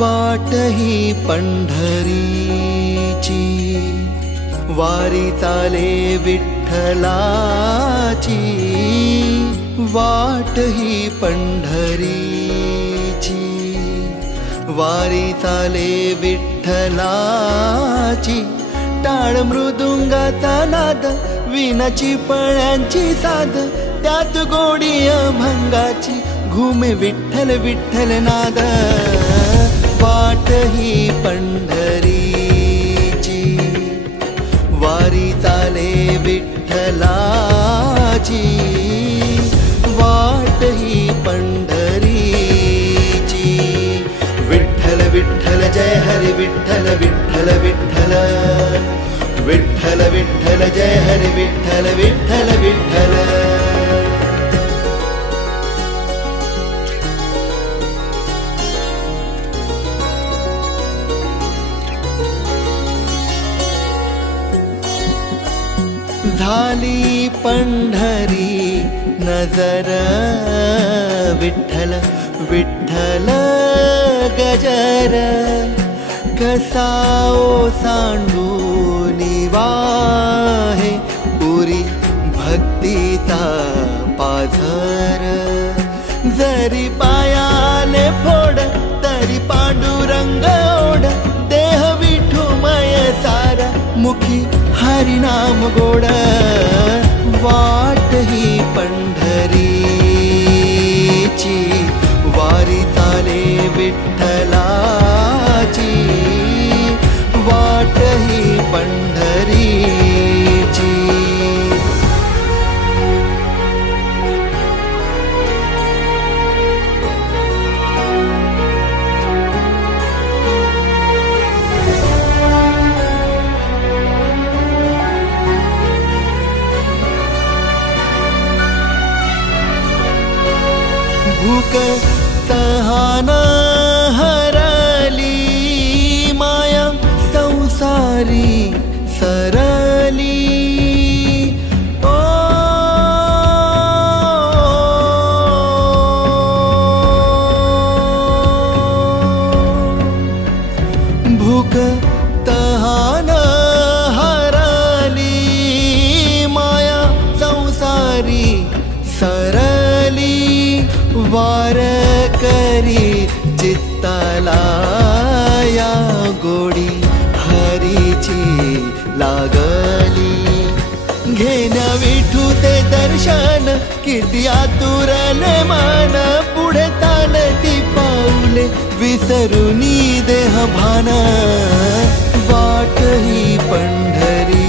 वाट ही पंढरीची वारी चाले विठ्ठलाची, वाट ही पंढरीची वारी चाले विठ्ठलाची. टाळ मृदुंगाचा नाद, विणाची पळ्यांची साद, त्यात गोडी अभंगाची घुमे विठ्ठल विठ्ठल नाद. वाट ही पंढरीची वारी चाले विठ्ठलाची, वाट ही पंढरीची. विठ्ठल विठ्ठल जय हरी विठ्ठल विठ्ठल विठ्ठल, विठ्ठल विठ्ठल जय हरी विठ्ठल विठ्ठल विठ्ठल. झाली पंढरी नजर, विठ्ठल विठ्ठल गजर. कसा ओसांडून वाहे पुरी भक्तीचा पाझर. जरी पायाले फोड तरी पांडुरंग ओढ, देह विठुमय सारा मुखी हरिनाम गोड. वाट ही पंढरीची वारी चाले विठ्ठलाची, वाट ही पंढरीची. भूक तहान हरली, माया संसारी सरली. ओ भूक तहान हरली, माया संसारी सरली. वार करी चित्ताला या गोडी हरीची लागली. घेण्या विठूचे दर्शन किती आतुरले मन, पुढे चालती पाऊले विसरुनी देह भान. वाट ही पंढरीची